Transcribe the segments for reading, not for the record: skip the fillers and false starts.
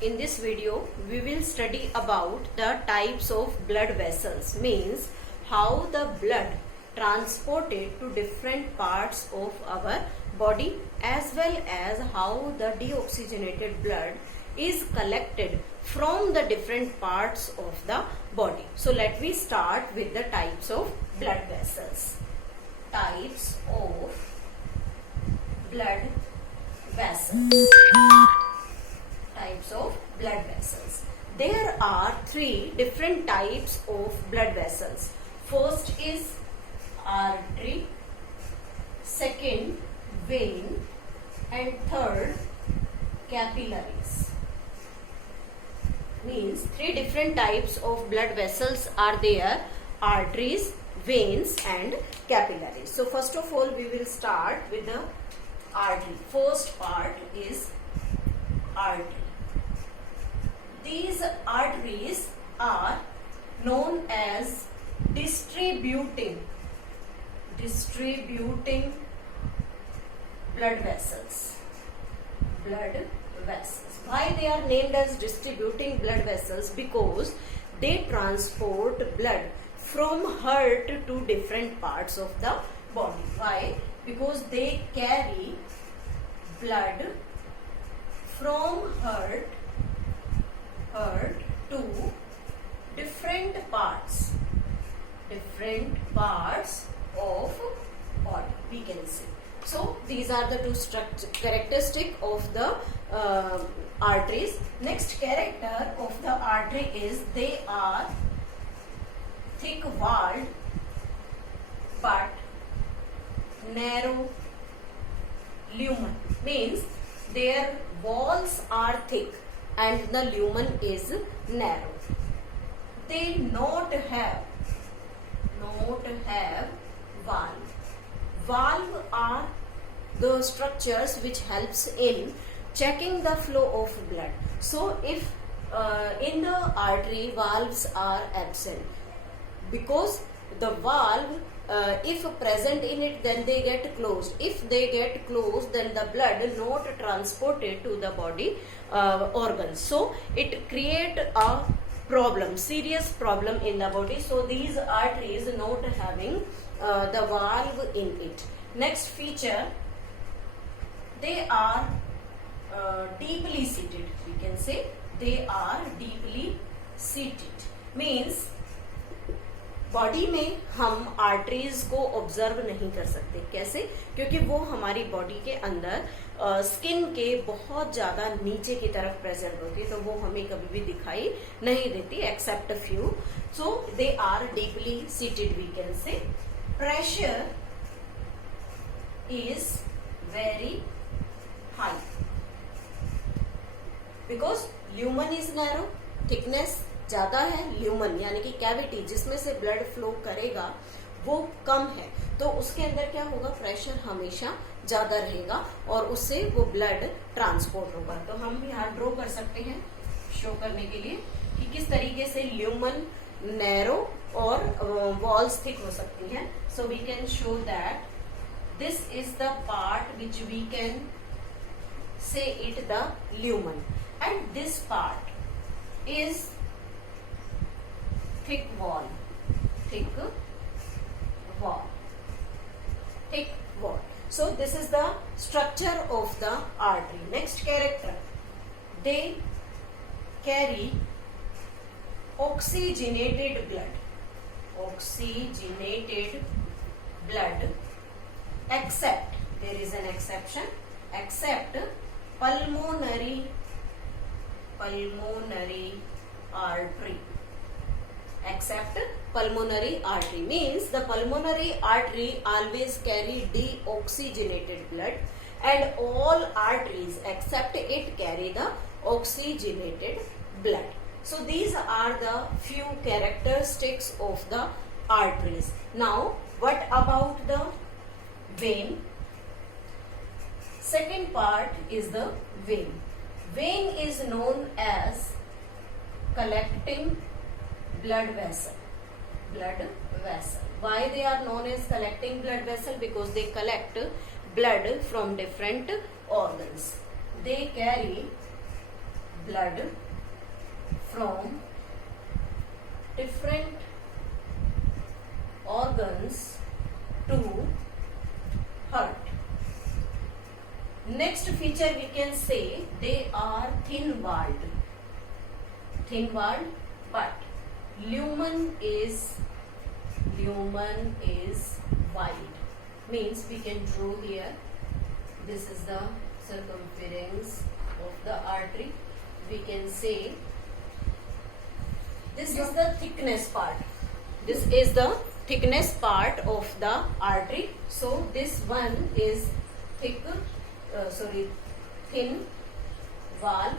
In this video, we will study about the types of blood vessels, means how the blood transported to different parts of our body, as well as how the deoxygenated blood is collected from the different parts of the body. So let me start with the types of blood vessels. Types of blood vessels. Types of blood vessels. There are three different types of blood vessels. First is artery, second vein, and third capillaries. Means three different types of blood vessels are there: arteries, veins, and capillaries. So first of all, we will start with the artery. First part is artery. These arteries are known as distributing blood vessels. Why they are named as distributing blood vessels? Because they transport blood from heart to different parts of the body. Why? Because they carry blood from heart to different parts of body, we can say. So these are the two characteristics of the arteries. Next character of the artery is they are thick walled but narrow lumen. Means their walls are thick and the lumen is narrow. They not have valve. Valve are the structures which helps in checking the flow of blood. So if in the artery valves are absent, because the valve if present in it, then they get closed. If they get closed, then the blood not transported to the body organs. So it create a problem, serious problem in the body. So these arteries not having the valve in it. Next feature, they are deeply seated. We can say they are deeply seated. Means body में हम arteries को observe नहीं कर सकते. कैसे? क्योंकि वो हमारी बॉडी के अंदर स्किन के बहुत ज्यादा नीचे की तरफ प्रेजेंट होती है, तो वो हमें कभी भी दिखाई नहीं देती except few. So they are deeply seated, we can say. Pressure is very high because lumen is narrow, thickness ज्यादा है, ल्यूमन यानी कि कैविटी जिसमें से ब्लड फ्लो करेगा वो कम है, तो उसके अंदर क्या होगा, प्रेशर हमेशा ज्यादा रहेगा और उससे वो ब्लड ट्रांसपोर्ट होगा. तो हम यहाँ ड्रॉ कर सकते हैं शो करने के लिए कि किस तरीके से ल्यूमन नैरो और वॉल्स थिक हो सकती हैं. So we can show that this is the part which we can say it the lumen, and this part is thick wall. So this is the structure of the artery. Next character, they carry oxygenated blood, except, there is an exception, except pulmonary artery. Except pulmonary artery. Means the pulmonary artery always carry deoxygenated blood, and all arteries except it carry the oxygenated blood. So these are the few characteristics of the arteries. Now what about the vein? Second part is the vein. Vein is known as collecting blood vessel. Why they are known as collecting blood vessel? Because they collect blood from different organs. They carry blood from different organs to heart. Next feature we can say they are thin-walled, but lumen is wide. Means we can draw here. This is the circumference of the artery. We can say this is the thickness part. This is the thickness part of the artery. So this one is thin wall,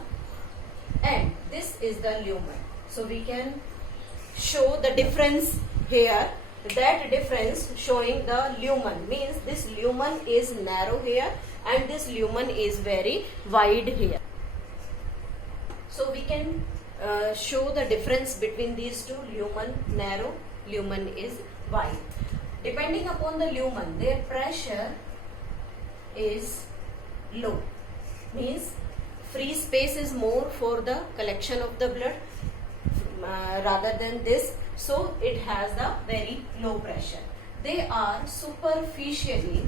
and this is the lumen. So we can show the difference here. That difference showing the lumen means this lumen is narrow here and this lumen is very wide here. So we can show the difference between these two. Lumen narrow, lumen is wide. Depending upon the lumen, their pressure is low. Means free space is more for the collection of the blood rather than this. So it has the very low pressure. They are superficially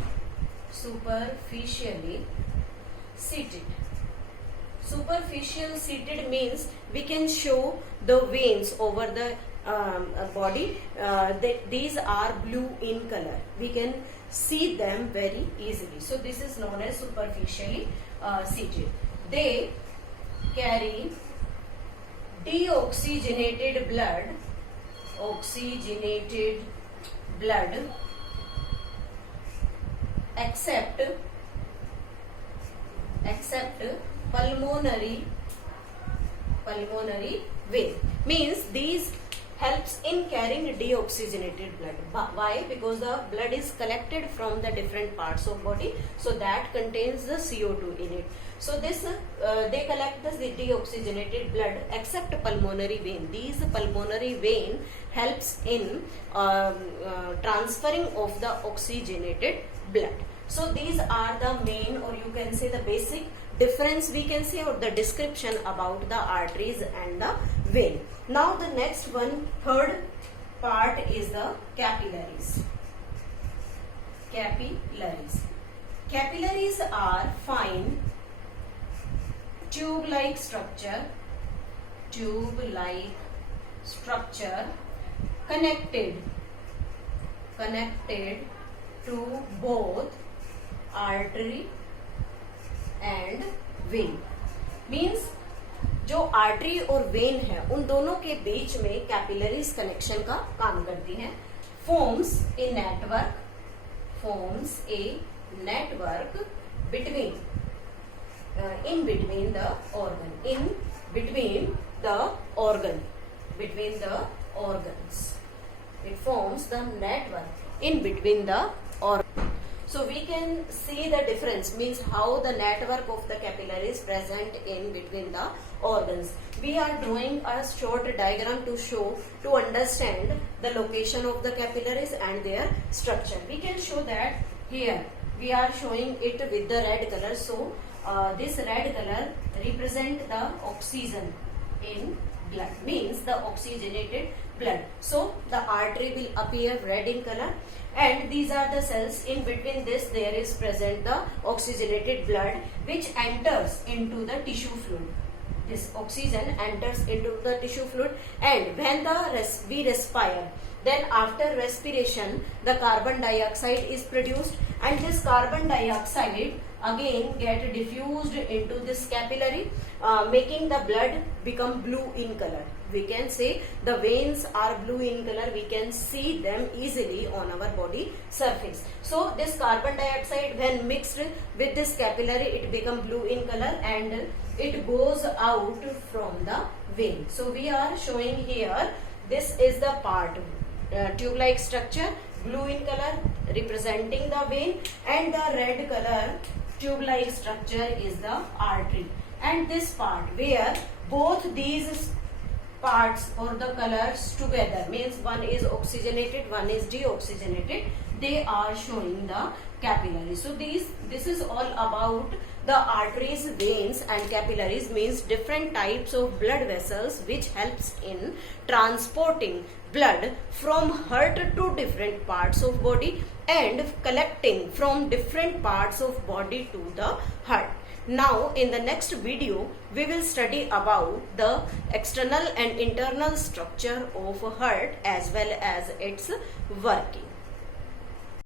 seated. Superficial seated means we can show the veins over the body. These are blue in color. We can see them very easily. So this is known as superficially seated. They carry deoxygenated blood, except pulmonary vein. Means these helps in carrying deoxygenated blood. Why? Because the blood is collected from the different parts of body, so that contains the CO2 in it. So this they collect the deoxygenated blood except pulmonary vein. These pulmonary vein helps in transferring of the oxygenated blood. So these are the main, or you can say the basic difference we can say, or the description about the arteries and the vein. Now the next one, third part is the capillaries. Capillaries are fine tube-like structure connected to both artery and vein. Means जो artery और when है उन दोनों के बीच में capillaries connection का काम करती हैं. forms a network between in between the organs. It forms the network in between the organs. So we can see the difference, means how the network of the capillary is present in between the organs. We are drawing a short diagram to understand the location of the capillaries and their structure. We can show that here. We are showing it with the red color. So this red color represent the oxygen in blood, means the oxygenated blood. So the artery will appear red in color, and these are the cells. In between this there is present the oxygenated blood which enters into the tissue fluid. This oxygen enters into the tissue fluid, and when we respire, then after respiration the carbon dioxide is produced, and this carbon dioxide again get diffused into this capillary, making the blood become blue in color. We can say the veins are blue in color. We can see them easily on our body surface. So this carbon dioxide, when mixed with this capillary, it become blue in color and it goes out from the vein. So we are showing here, this is the part, tube-like structure, blue in color representing the vein, and the red color tube-like structure is the artery. And this part where both these parts or the colors together, means one is oxygenated, one is deoxygenated, they are showing the capillary. So this is all about The arteries, veins and capillaries means different types of blood vessels which helps in transporting blood from heart to different parts of body and collecting from different parts of body to the heart. Now in the next video we will study about the external and internal structure of heart as well as its working.